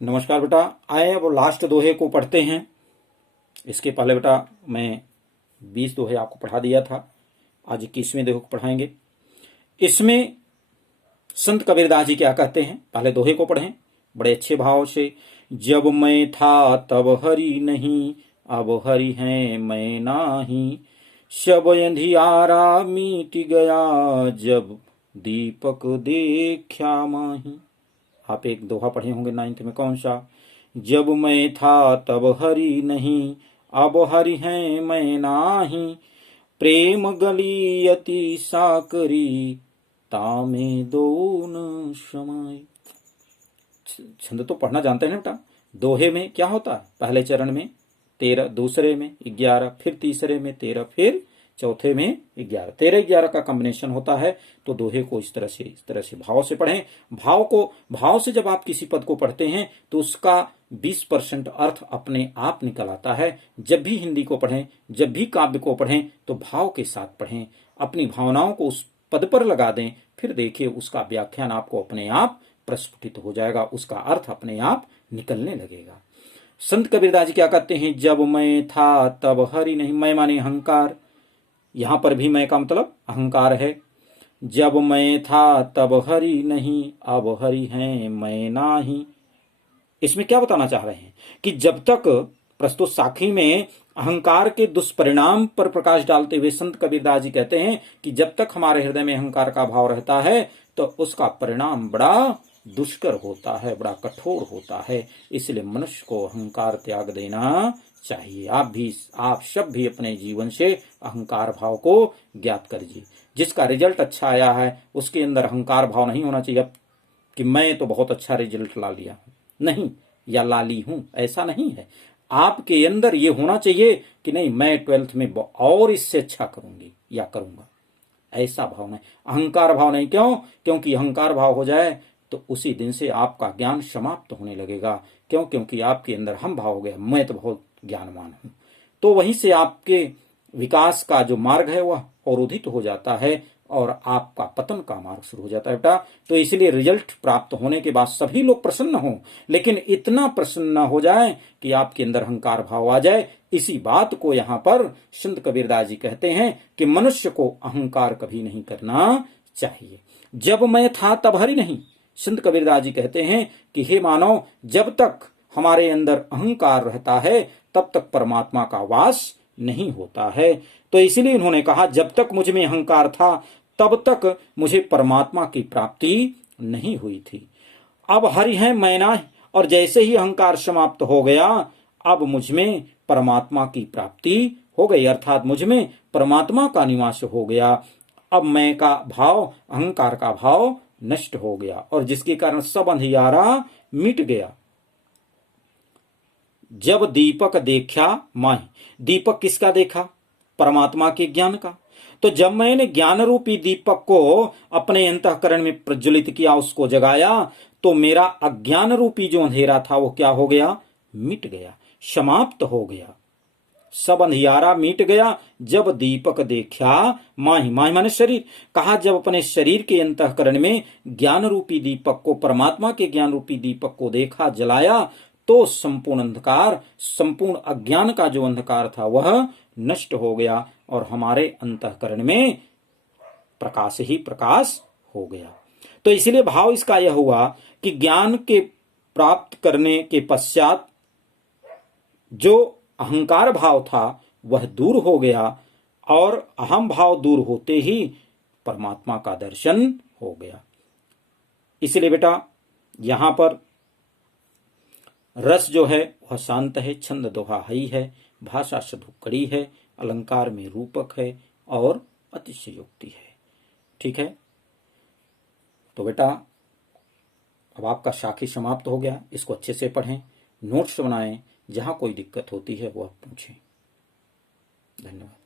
नमस्कार बेटा। आए अब लास्ट दोहे को पढ़ते हैं। इसके पहले बेटा मैं 20 दोहे आपको पढ़ा दिया था। आज 21वें दोहे को पढ़ाएंगे। इसमें संत कबीरदास जी क्या कहते हैं, पहले दोहे को पढ़ें बड़े अच्छे भाव से। जब मैं था तब हरि नहीं, अब हरि है मैं नाही। सब अंधियारा मिट गया, जब दीपक देखा माही। आप एक दोहा पढ़े होंगे 9th में, कौन सा? जब मैं था तब हरि नहीं, अब हरि है मैं नाही। प्रेम गली अति साकरी, तामे दोन समाय। छंद तो पढ़ना जानते हैं बेटा। दोहे में क्या होता है? पहले चरण में 13, दूसरे में 11, फिर तीसरे में 13, फिर चौथे में 11। 13-11 का कॉम्बिनेशन होता है। तो दोहे को इस तरह से भाव से पढ़ें। भाव से जब आप किसी पद को पढ़ते हैं तो उसका 20% अर्थ अपने आप निकल आता है। जब भी हिंदी को पढ़ें, जब भी काव्य को पढ़ें तो भाव के साथ पढ़ें। अपनी भावनाओं को उस पद पर लगा दें, फिर देखिए उसका व्याख्यान आपको अपने आप प्रस्फुटित हो जाएगा, उसका अर्थ अपने आप निकलने लगेगा। संत कबीरदास जी क्या कहते हैं? जब मैं था तब हरि नहीं। मैं माने अहंकार, यहां पर भी मैं का मतलब अहंकार है। जब मैं था तब हरि नहीं, अब हरि है मैं नाही। इसमें क्या बताना चाह रहे हैं कि जब तक, प्रस्तुत साखी में अहंकार के दुष्परिणाम पर प्रकाश डालते हुए संत कबीरदास जी कहते हैं कि जब तक हमारे हृदय में अहंकार का भाव रहता है तो उसका परिणाम बड़ा दुष्कर होता है, बड़ा कठोर होता है। इसलिए मनुष्य को अहंकार त्याग देना चाहिए। आप सब भी अपने जीवन से अहंकार भाव को ज्ञात करिए। जिसका रिजल्ट अच्छा आया है उसके अंदर अहंकार भाव नहीं होना चाहिए कि मैं तो बहुत अच्छा रिजल्ट ला लिया हूं, नहीं, या ला ली हूं, ऐसा नहीं है। आपके अंदर ये होना चाहिए कि नहीं, मैं 12th में और इससे अच्छा करूंगी या करूंगा, ऐसा भाव नहीं, अहंकार भाव नहीं। क्यों? क्योंकि अहंकार भाव हो जाए तो उसी दिन से आपका ज्ञान समाप्त होने लगेगा। क्यों? क्योंकि आपके अंदर हम भाव हो गया, मैं तो बहुत ज्ञानवान हूं। तो वहीं से आपके विकास का जो मार्ग है वह अवरोधित हो जाता है और आपका पतन का मार्ग शुरू हो जाता है बेटा। तो इसलिए रिजल्ट प्राप्त होने के बाद सभी लोग प्रसन्न हों, लेकिन इतना प्रसन्न न हो जाए कि आपके अंदर अहंकार भाव आ जाए। इसी बात को यहाँ पर संत कबीरदास जी कहते हैं कि मनुष्य को अहंकार कभी नहीं करना चाहिए। जब मैं था तब हरि नहीं। संत कबीरदास जी कहते हैं कि हे मानव, जब तक हमारे अंदर अहंकार रहता है तब तक परमात्मा का वास नहीं होता है। तो इसलिए उन्होंने कहा जब तक मुझ में अहंकार था तब तक मुझे परमात्मा की प्राप्ति नहीं हुई थी। अब हरि है मैं ना, और जैसे ही अहंकार समाप्त हो गया अब मुझ में परमात्मा की प्राप्ति हो गई, अर्थात मुझ में परमात्मा का निवास हो गया। अब मैं का भाव, अहंकार का भाव नष्ट हो गया और जिसके कारण सब अंधियारा मिट गया। जब दीपक देखा माही। दीपक किसका देखा? परमात्मा के ज्ञान का। तो जब मैंने ज्ञान रूपी दीपक को अपने अंतःकरण में प्रज्वलित किया, उसको जगाया, तो मेरा अज्ञान रूपी जो अंधेरा था वो क्या हो गया? मिट गया, समाप्त हो गया। सब अंधियारा मिट गया जब दीपक देखा माही। माही माने शरीर। कहा जब अपने शरीर के अंतःकरण में ज्ञान रूपी दीपक को, परमात्मा के ज्ञान रूपी दीपक को देखा, जलाया, तो संपूर्ण अंधकार, संपूर्ण अज्ञान का जो अंधकार था वह नष्ट हो गया और हमारे अंतःकरण में प्रकाश ही प्रकाश हो गया। तो इसलिए भाव इसका यह हुआ कि ज्ञान के प्राप्त करने के पश्चात जो अहंकार भाव था वह दूर हो गया और अहम भाव दूर होते ही परमात्मा का दर्शन हो गया। इसलिए बेटा यहां पर रस जो है वह शांत है, छंद दोहा ही है, भाषा सधुक्कड़ी है, अलंकार में रूपक है और अतिशयोक्ति है। ठीक है, तो बेटा अब आपका साखी समाप्त हो गया। इसको अच्छे से पढ़ें, नोट्स बनाएं, जहां कोई दिक्कत होती है वह पूछें। धन्यवाद।